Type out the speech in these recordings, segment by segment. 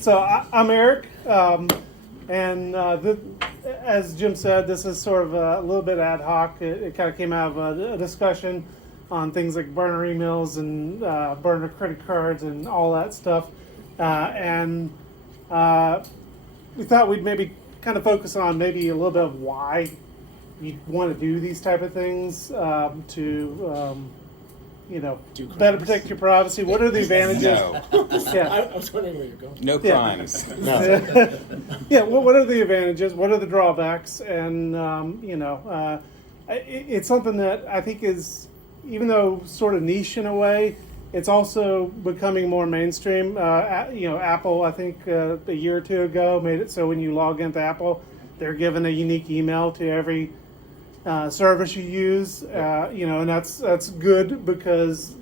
So I'm Eric, and as Jim said, this is sort of a little bit ad hoc. It kind of came out of a discussion on things like burner emails and burner credit cards and all that stuff, and we thought we'd maybe kind of focus on maybe a little bit of why you want to do these type of things to. Better protect your privacy. What are the advantages? No. Yeah. I was wondering where you're going. No crimes. No. Yeah. Well, what are the advantages? What are the drawbacks? And it's something that I think is, even though sort of niche in a way, it's also becoming more mainstream. Apple, I think a year or two ago, made it so when you log into Apple, they're given a unique email to every service you use, and that's good, because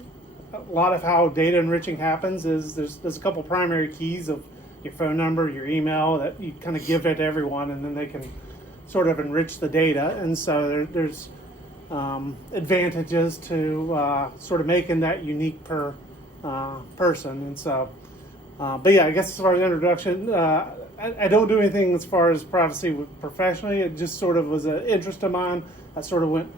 a lot of how data enriching happens is there's a couple primary keys of your phone number, your email, that you kind of give it to everyone, and then they can sort of enrich the data. And so there's advantages to sort of making that unique per person. And so, but yeah, I guess as far as introduction, I don't do anything as far as privacy professionally. It just sort of was an interest of mine. I sort of went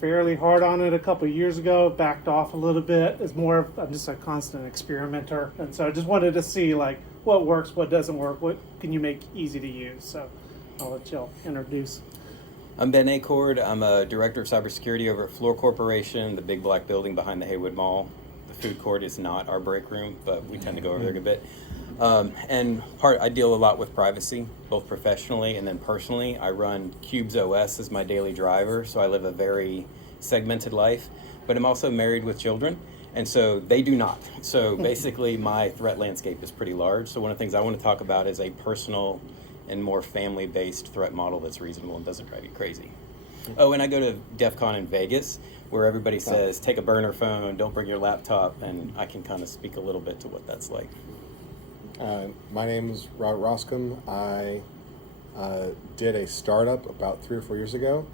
fairly hard on it a couple of years ago, backed off a little bit. It's more of, I'm just a constant experimenter. And so I just wanted to see like what works, what doesn't work, what can you make easy to use. So I'll let y'all introduce. I'm Ben Acord. I'm a director of cybersecurity over at Floor Corporation, the big black building behind the Haywood Mall. The food court is not our break room, but we tend to go over there a good bit. I deal a lot with privacy, both professionally and then personally. I run Cubes OS as my daily driver, so I live a very segmented life, but I'm also married with children, and so they do not. So basically my threat landscape is pretty large. So one of the things I want to talk about is a personal and more family-based threat model that's reasonable and doesn't drive you crazy. Oh, and I go to DEF CON in Vegas, where everybody says, take a burner phone, don't bring your laptop, and I can kind of speak a little bit to what that's like. My name is Roskam. I did a startup about 3 or 4 years ago.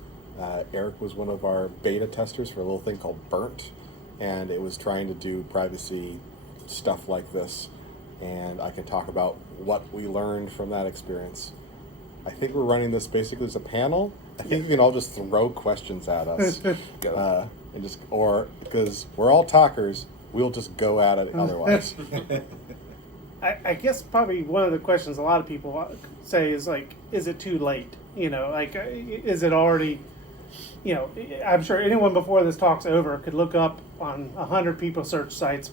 Eric was one of our beta testers for a little thing called Burnt, and it was trying to do privacy stuff like this. And I can talk about what we learned from that experience. I think we're running this basically as a panel. I think we can all just throw questions at us, or because we're all talkers, we'll just go at it otherwise. I guess probably one of the questions a lot of people say is like, is it too late? Is it already, I'm sure anyone before this talk's over could look up on 100 people search sites,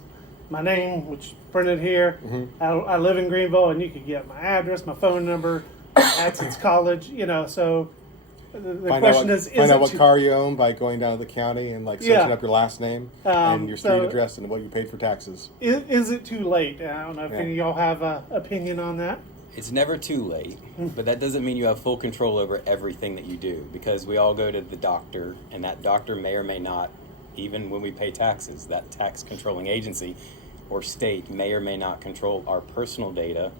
my name, which printed here, I live in Greenville, and you could get my address, my phone number, Adson's College, so the question is find out what car you own by going down to the county and searching up your last name and your street address and what you paid for taxes. Is it too late? I don't know if any of y'all have an opinion on that. It's never too late, but that doesn't mean you have full control over everything that you do, because we all go to the doctor, and that doctor may or may not, even when we pay taxes, that tax controlling agency or state may or may not control our personal data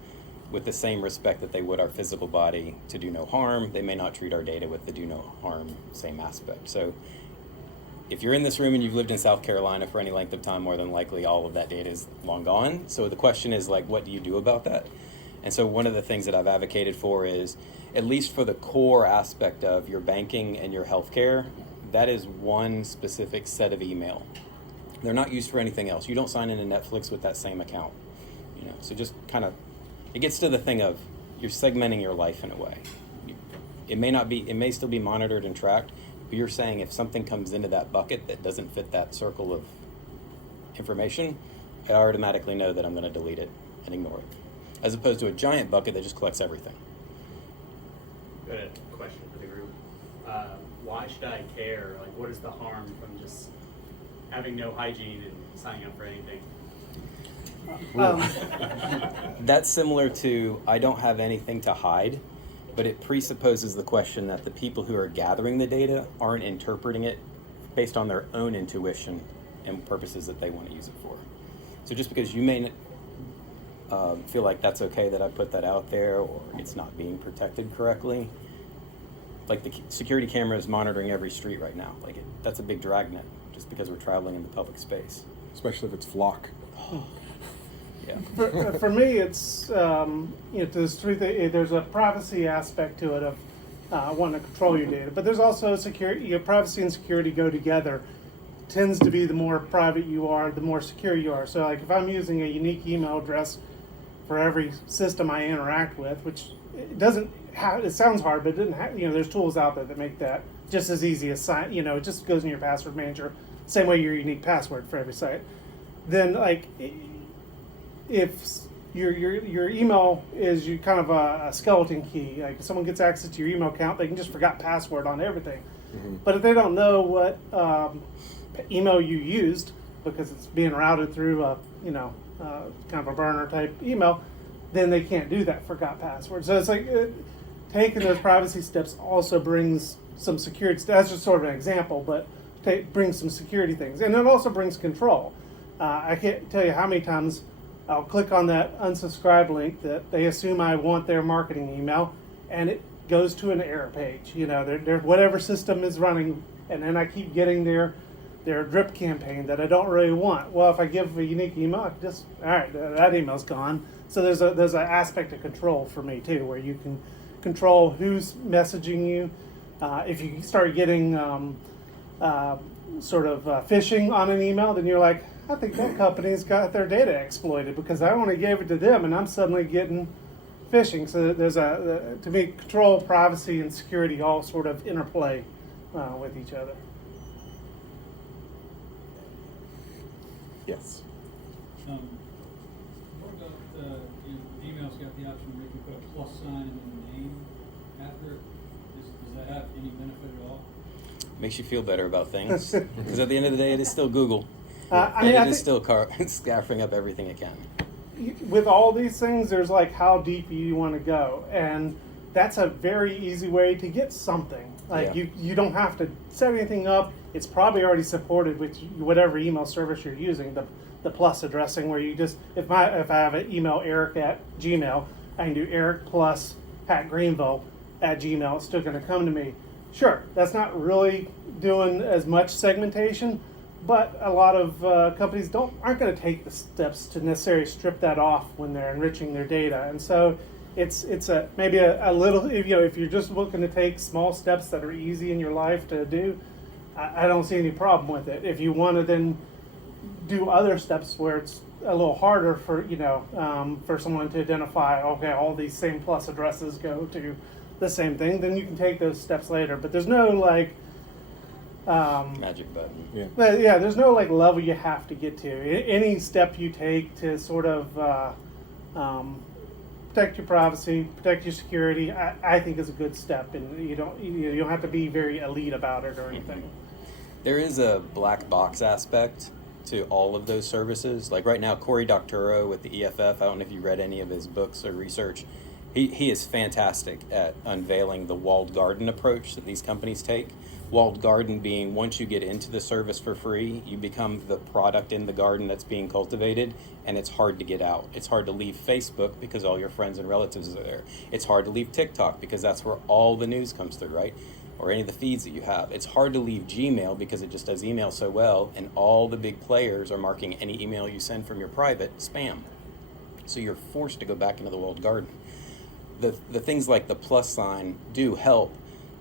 with the same respect that they would our physical body to do no harm. They may not treat our data with the do no harm same aspect. So if you're in this room and you've lived in South Carolina for any length of time, more than likely all of that data is long gone. So the question is what do you do about that? And so one of the things that I've advocated for is, at least for the core aspect of your banking and your healthcare, that is one specific set of email. They're not used for anything else. You don't sign into Netflix with that same account. So just kind of, it gets to the thing of you're segmenting your life in a way. It may still be monitored and tracked, but you're saying if something comes into that bucket that doesn't fit that circle of information, I automatically know that I'm going to delete it and ignore it, as opposed to a giant bucket that just collects everything. Good question for the group. Why should I care? What is the harm from just having no hygiene and signing up for anything? That's similar to, I don't have anything to hide, but it presupposes the question that the people who are gathering the data aren't interpreting it based on their own intuition and purposes that they want to use it for. So just because you may feel like that's okay that I put that out there, or it's not being protected correctly, like the security camera is monitoring every street right now. That's a big dragnet just because we're traveling in the public space. Especially if it's flock. Yeah. For me, it's there's three things. There's a privacy aspect to it of wanting to control your data, but there's also security. Privacy and security go together. Tends to be the more private you are, the more secure you are. So, like if I'm using a unique email address for every system I interact with, which it doesn't have, it sounds hard, but it doesn't have, there's tools out there that make that just as easy as it just goes in your password manager, same way your unique password for every site. Then, like, if your email is you kind of a skeleton key, like if someone gets access to your email account, they can just forgot password on everything. Mm-hmm. But if they don't know what email you used because it's being routed through kind of a burner type email, then they can't do that forgot password. So it's like taking those privacy steps also brings some security. That's just sort of an example, but brings some security things, and it also brings control. I can't tell you how many times I'll click on that unsubscribe link that they assume I want their marketing email, and it goes to an error page. Their whatever system is running, and then I keep getting their drip campaign that I don't really want. Well, if I give a unique email, I just all right, that email's gone. So there's an aspect of control for me too, where you can control who's messaging you. If you start getting phishing on an email, then you're like, I think that company's got their data exploited because I only gave it to them, and I'm suddenly getting phishing. So there's to me, control, privacy, and security all sort of interplay with each other. Yes. What about email's got the option to make you put a plus sign in the name after it? Does that have any benefit at all? Makes you feel better about things because at the end of the day, it is still Google. It is still scaffing up everything it can. With all these things, there's like how deep you want to go, and that's a very easy way to get something. Like you don't have to set anything up. It's probably already supported with whatever email service you're using. The plus addressing where you just if I have an email Eric at Gmail, I can do Eric plus Pat Greenville at Gmail. It's still going to come to me. Sure, that's not really doing as much segmentation. But a lot of companies aren't going to take the steps to necessarily strip that off when they're enriching their data, and so it's maybe a little if you're just looking to take small steps that are easy in your life to do, I don't see any problem with it. If you want to then do other steps where it's a little harder for someone to identify, okay, all these same plus addresses go to the same thing, then you can take those steps later. But there's no Magic button. Yeah. There's no level you have to get to. Any step you take to sort of protect your privacy, protect your security, I think is a good step, and you don't have to be very elite about it or anything. There is a black box aspect to all of those services. Like right now, Cory Doctorow with the EFF, I don't know if you read any of his books or research. He is fantastic at unveiling the walled garden approach that these companies take. Walled garden being once you get into the service for free, you become the product in the garden that's being cultivated, and it's hard to get out. It's hard to leave Facebook because all your friends and relatives are there. It's hard to leave TikTok because that's where all the news comes through, right? Or any of the feeds that you have. It's hard to leave Gmail because it just does email so well, and all the big players are marking any email you send from your private spam. So you're forced to go back into the walled garden. The things like the plus sign do help,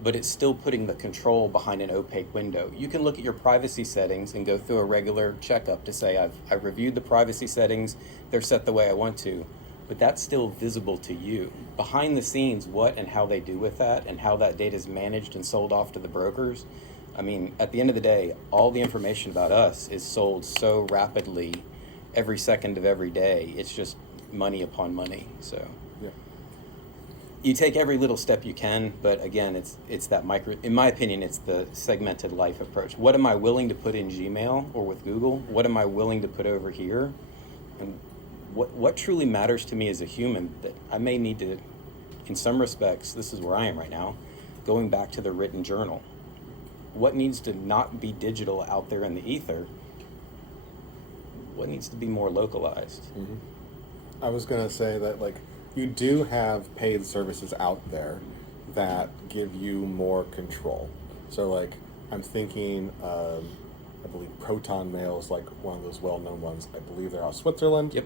but it's still putting the control behind an opaque window. You can look at your privacy settings and go through a regular checkup to say, I've reviewed the privacy settings, they're set the way I want to, but that's still visible to you. Behind the scenes, what and how they do with that and how that data is managed and sold off to the brokers, I mean, at the end of the day, all the information about us is sold so rapidly every second of every day. It's just money upon money, so. Yeah. You take every little step you can, but again, it's that in my opinion, it's the segmented life approach. What am I willing to put in Gmail or with Google? What am I willing to put over here? And what truly matters to me as a human that I may need to, in some respects, this is where I am right now, going back to the written journal. What needs to not be digital out there in the ether? What needs to be more localized? Mm-hmm. I was going to say that, you do have paid services out there that give you more control. So, I'm thinking, I believe Proton Mail is one of those well-known ones. I believe they're out of Switzerland. Yep.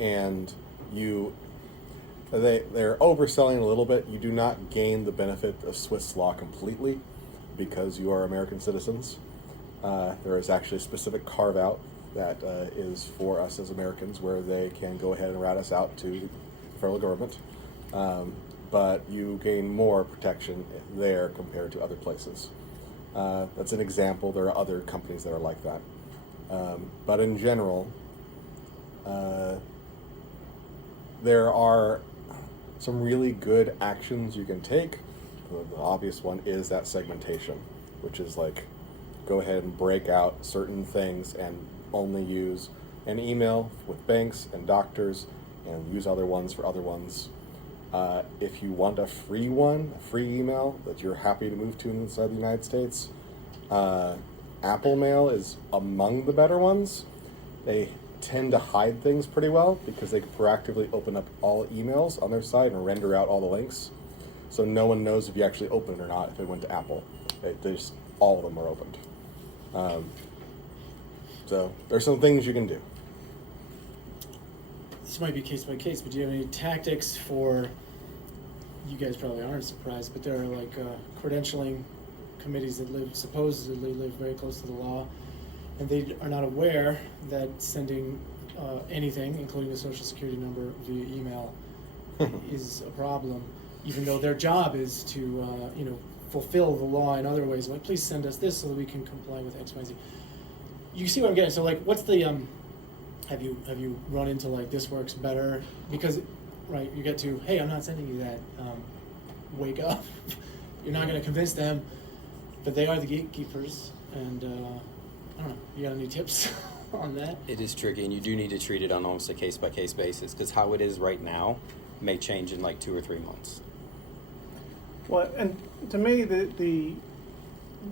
and they're overselling a little bit. You do not gain the benefit of Swiss law completely because you are American citizens. There is actually a specific carve-out that is for us as Americans where they can go ahead and rat us out to the federal government. But you gain more protection there compared to other places. That's an example. There are other companies that are like that. But in general, there are some really good actions you can take. The obvious one is that segmentation, which is like go ahead and break out certain things and only use an email with banks and doctors and use other ones for other ones. If you want a free email that you're happy to move to inside the United States, Apple Mail is among the better ones. They tend to hide things pretty well because they can proactively open up all emails on their site and render out all the links. So no one knows if you actually open it or not if it went to Apple. All of them are opened. So there's some things you can do. This might be case by case, but do you have any tactics for, you guys probably aren't surprised, but there are like credentialing committees that supposedly live very close to the law, and they are not aware that sending anything, including a social security number via email, is a problem, even though their job is to fulfill the law in other ways. Like, please send us this so that we can comply with X, Y, Z. You see what I'm getting? So, like, what's the have you run into like this works better? Because, right, you get to, hey, I'm not sending you that. Wake up. You're not going to convince them, but they are the gatekeepers. And I don't know. You got any tips on that? It is tricky, and you do need to treat it on almost a case-by-case basis, because how it is right now may change in like 2 or 3 months. Well, and to me, the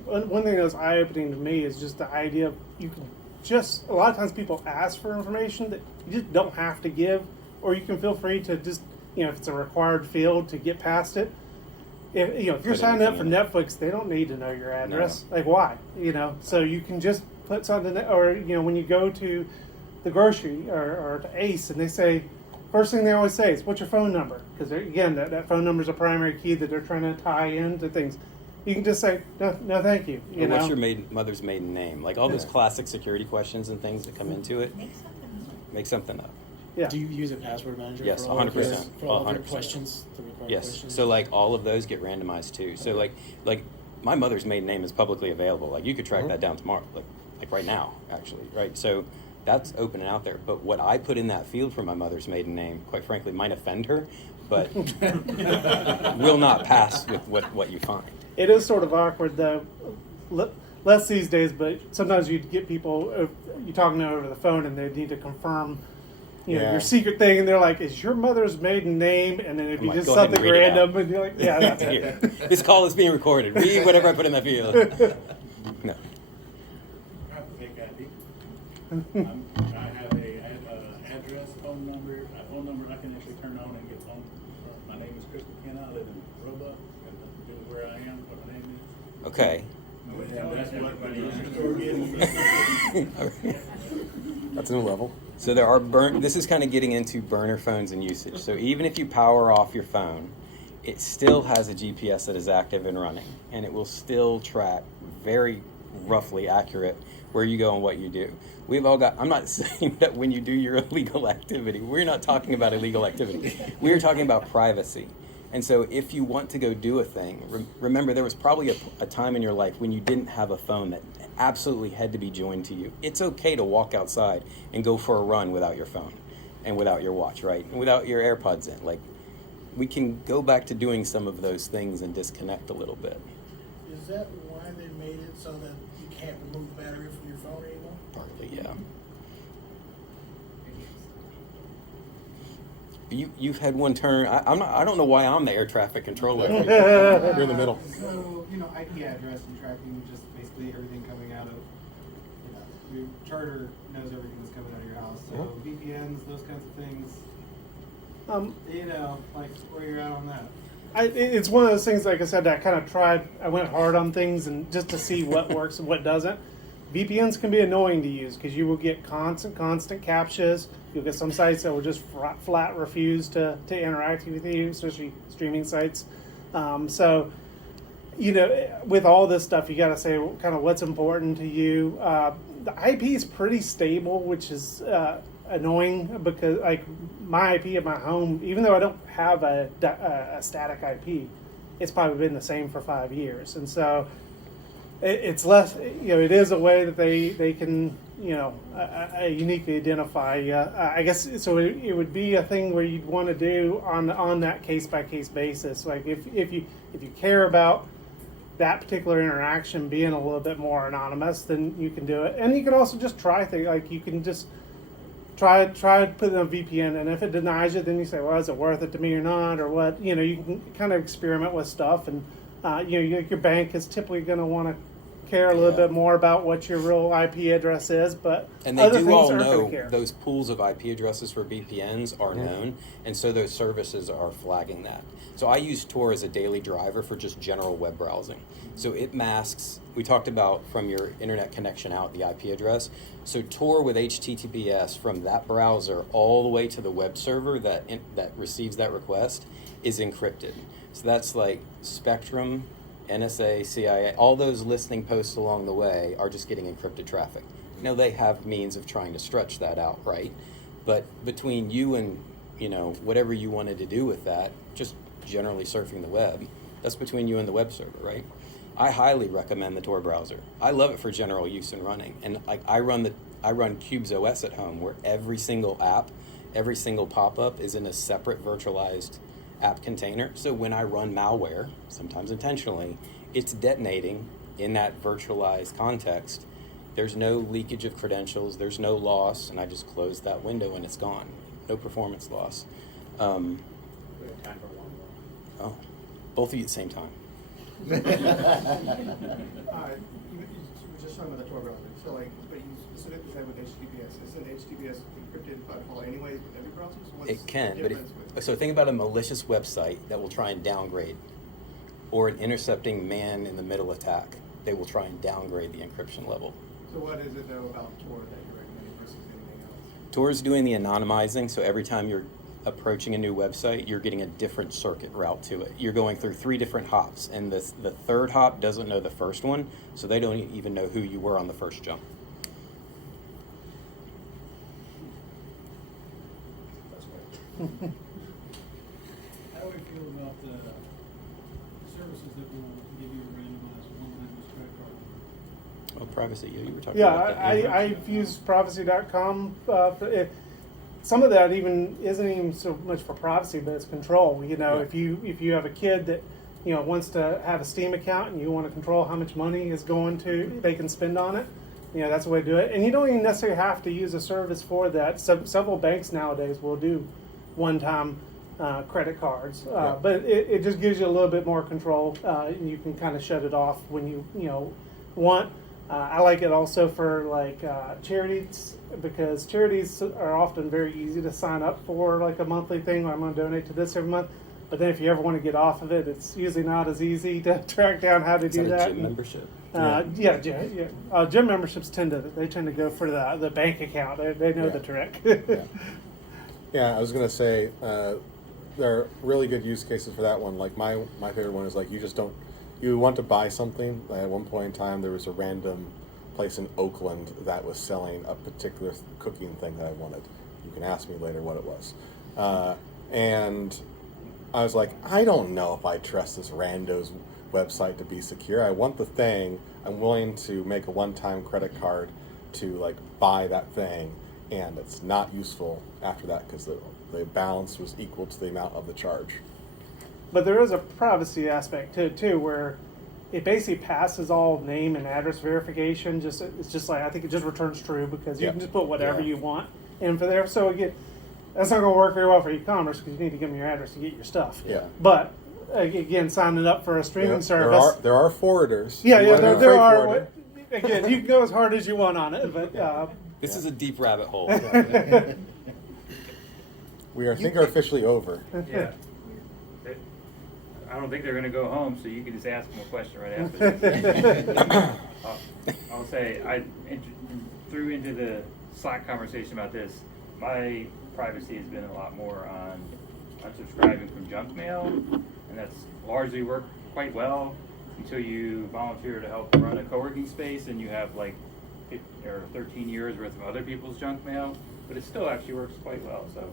one thing that's eye-opening to me is just the idea of you can just, a lot of times people ask for information that you just don't have to give, or you can feel free to just, if it's a required field, to get past it. If you're signing up for Netflix, they don't need to know your address. No. Like, why? So you can just put something, or when you go to the grocery or to Ace, and they say, first thing they always say is, what's your phone number? Because again, that phone number is a primary key that they're trying to tie into things. You can just say, no, thank you. What's your mother's maiden name? Like all those classic security questions and things that come into it. Make something up. Yeah. Do you use a password manager? Yes, for all 100%. For all of your 100%. questions, the required Yes. questions? So like all of those get randomized too. So like my mother's maiden name is publicly available. Like you could track that down tomorrow. Like right now, actually. Right. So that's open and out there. But what I put in that field for my mother's maiden name, quite frankly, might offend her, but will not pass with what you find. It is sort of awkward, though, less these days, but sometimes you get people, you're talking to them over the phone, and they need to confirm your secret thing, and they're like, is your mother's maiden name? And then if you just something random, and you're like, yeah, that's it. This call is being recorded. Read whatever I put in that field. No. I have a address, phone number I can actually turn on and get phone. My name is Chris McKenna. I live in Roebuck. This is where I am, what my name is. Okay. And that's what my grocery store is. That's a new level. So there are this is kind of getting into burner phones and usage. So even if you power off your phone, it still has a GPS that is active and running, and it will still track very roughly accurate where you go and what you do. We've all got, I'm not saying that when you do your illegal activity, we're not talking about illegal activity. We're talking about privacy. And so if you want to go do a thing, remember there was probably a time in your life when you didn't have a phone that absolutely had to be joined to you. It's okay to walk outside and go for a run without your phone and without your watch, right? And without your AirPods in. Like, we can go back to doing some of those things and disconnect a little bit. Is that why they made it so that you can't remove the battery from your phone anymore? Partly, yeah. You've had one turn. I don't know why I'm the air traffic controller. You're in the middle. So, IP address and tracking, just basically everything coming out of, your charter knows everything that's coming out of your house. So VPNs, those kinds of things, like where you're at on that. It's one of those things, like I said, I kind of tried, I went hard on things and just to see what works and what doesn't. VPNs can be annoying to use because you will get constant captchas. You'll get some sites that will just flat refuse to interact with you, especially streaming sites. So, with all this stuff, you got to say kind of what's important to you. The IP is pretty stable, which is annoying because like my IP at my home, even though I don't have a static IP, it's probably been the same for 5 years, and so it's less. It is a way that they can uniquely identify. I guess so. It would be a thing where you'd want to do on that case by case basis. Like if you care about that particular interaction being a little bit more anonymous, then you can do it. And you can also just try things. Like you can just try putting a VPN, and if it denies you, then you say, well, is it worth it to me or not, or what? You can kind of experiment with stuff, and your bank is typically going to want to care a little bit more about what your real IP address is, but and they other do things all aren't know gonna care. those pools of IP addresses for VPNs are known, and so those services are flagging that. So I use Tor as a daily driver for just general web browsing. So it masks, we talked about from your internet connection out, the IP address. So Tor with HTTPS from that browser all the way to the web server that receives that request is encrypted. So that's like Spectrum, NSA, CIA, all those listening posts along the way are just getting encrypted traffic. They have means of trying to stretch that out, right? But between you and, whatever you wanted to do with that, just generally surfing the web, that's between you and the web server, right? I highly recommend the Tor browser. I love it for general use and running. And I run Cubes OS at home, where every single app, every single pop-up is in a separate virtualized app container. So when I run malware, sometimes intentionally, it's detonating in that virtualized context. There's no leakage of credentials, there's no loss, and I just close that window and it's gone. No performance loss. We have time for one more. Oh, both of you at the same time. You were just talking about the Tor browser. So, but you specifically said with HTTPS. Isn't HTTPS encrypted by default anyways with every browser? So what's It can, the but difference with? so think about a malicious website that will try and downgrade, or an intercepting man-in-the-middle attack. They will try and downgrade the encryption level. So what is it though about Tor that you're recommending versus anything else? Tor is doing the anonymizing, so every time you're approaching a new website, you're getting a different circuit route to it. You're going through 3 different hops, and the third hop doesn't know the first one, so they don't even know who you were on the first jump. How do we feel about the services that will give you a randomized one-time credit card? Oh, privacy, you were talking Yeah, about that. I've used privacy.com for it. Some of that even isn't even so much for privacy, but it's control. If you have a kid that wants to have a Steam account and you want to control how much money is going to they can spend on it, that's the way to do it. And you don't even necessarily have to use a service for that. Several banks nowadays will do one-time credit cards, but it just gives you a little bit more control. And you can kind of shut it off when you want. I like it also for charities, because charities are often very easy to sign up for, like a monthly thing where I'm going to donate to this every month. But then if you ever want to get off of it, it's usually not as easy to track down how to Is do that that. a gym membership? Gym memberships tend to go for the bank account. They know the trick. Yeah, I was gonna say there are really good use cases for that one. Like my favorite one is you want to buy something. At one point in time, there was a random place in Oakland that was selling a particular cooking thing that I wanted. You can ask me later what it was. And I was like, I don't know if I trust this rando's website to be secure. I want the thing. I'm willing to make a one-time credit card to buy that thing, and it's not useful after that because the balance was equal to the amount of the charge. But there is a privacy aspect to it too, where it basically passes all name and address verification. It's just I think it just returns true, because you can just put whatever you want in for there. So again, that's not going to work very well for e-commerce, because you need to give them your address to get your stuff. Yeah. But again, signing up for a streaming service, there are forwarders. there are. Again, you can go as hard as you want on it, but This is a deep rabbit hole. We are officially over. Yeah. I don't think they're gonna go home, so you can just ask them a question right after this. I'll say, threw into the Slack conversation about this. My privacy has been a lot more on unsubscribing from junk mail, and that's largely worked quite well until you volunteer to help run a co-working space and you have like 13 years worth of other people's junk mail, but it still actually works quite well. So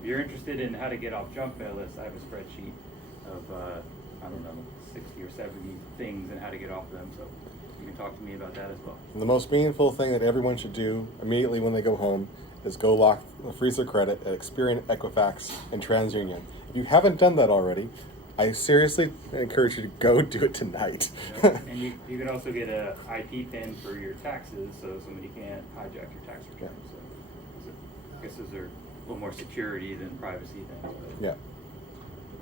if you're interested in how to get off junk mail lists, I have a spreadsheet of, I don't know, 60 or 70 things and how to get off them. So you can talk to me about that as well. The most meaningful thing that everyone should do immediately when they go home is go lock freeze their credit at Experian, Equifax, and TransUnion. If you haven't done that already, I seriously encourage you to go do it tonight. And you can also get a IP pin for your taxes, so somebody can't hijack your tax return. So I guess those are a little more security than privacy things. But Yeah.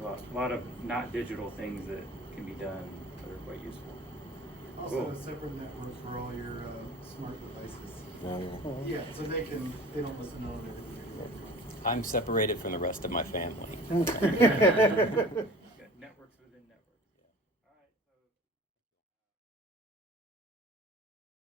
A lot of not digital things that can be done that are quite useful. Also, Cool. a separate network for all your smart devices. Yeah. Yeah, so they don't listen to everything. I'm separated from the rest of my family.